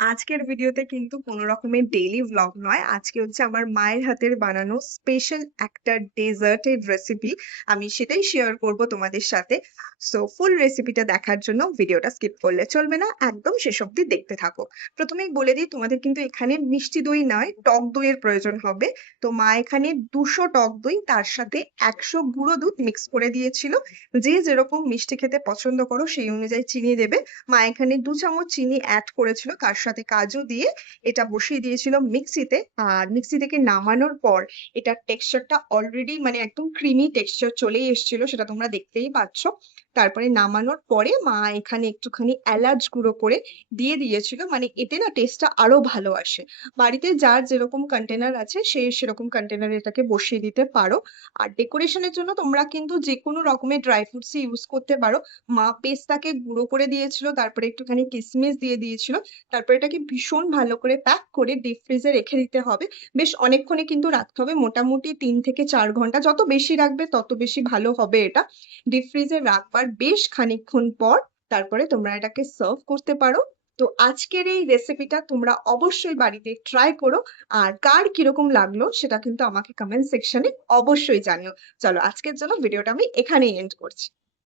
আজকের ভিডিওতে কিন্তু কোনো রকমের ডেইলি ভ্লগ নয়। আজকে হচ্ছে আমার মায়ের হাতের বানানো স্পেশাল একটা ডেজার্টের রেসিপি। আমি সেটাই শেয়ার করব তোমাদের সাথে। সো ফুল রেসিপিটা দেখার জন্য ভিডিওটা স্কিপ করলে চলবে না, একদম শেষ অবধি দেখতে থাকো। প্রথমেই বলে দিই, তোমাদের কিন্তু এখানে মিষ্টি দই নয়, টক দইয়ের প্রয়োজন হবে। তো মা এখানে 200 টক দই, তার সাথে 100 গুঁড়ো দুধ মিক্স করে দিয়েছিল। যে যেরকম মিষ্টি খেতে পছন্দ করো সেই অনুযায়ী চিনি দেবে। মা এখানে 2 চামচ চিনি অ্যাড করেছিল, তার সাথে কাজু দিয়ে এটা বসিয়ে দিয়েছিল মিক্সিতে। আর মিক্সি থেকে নামানোর পর এটার টেক্সচারটা অলরেডি মানে একদম ক্রিমি টেক্সচার চলেই এসেছিল, সেটা তোমরা দেখতেই পাচ্ছ। তারপরে নামানোর পরে মা এখানে একটুখানি এলাচ গুঁড়ো করে দিয়ে দিয়েছিল, মানে এতে না টেস্টটা আরো ভালো আসে। বাড়িতে যার যেরকম কন্টেনার আছে সে সেরকম কন্টেনারে এটাকে বসিয়ে দিতে পারো। আর ডেকোরেশনের জন্য তোমরা কিন্তু যে কোনো রকমের ড্রাই ফ্রুটস ইউজ করতে পারো। মা পেস্তাকে গুঁড়ো করে দিয়েছিল, তারপরে একটুখানি কিসমিস দিয়ে দিয়েছিল। তারপরে এটাকে ভীষণ ভালো করে প্যাক করে ডিপ ফ্রিজে রেখে দিতে হবে। বেশ অনেকক্ষণে কিন্তু রাখতে হবে, মোটামুটি 3 থেকে 4 ঘন্টা, যত বেশি রাখবে তত বেশি ভালো হবে। এটা ডিপ ফ্রিজে রাখবার বেশ খানিকক্ষণ পর তারপরে তোমরা এটাকে সার্ভ করতে পারো। তো আজকের এই রেসিপিটা তোমরা অবশ্যই বাড়িতে ট্রাই করো। আর কার কিরকম লাগলো সেটা কিন্তু আমাকে কমেন্ট সেকশনে অবশ্যই জানিও। চলো, আজকের জন্য ভিডিওটা আমি এখানেই এন্ড করছি।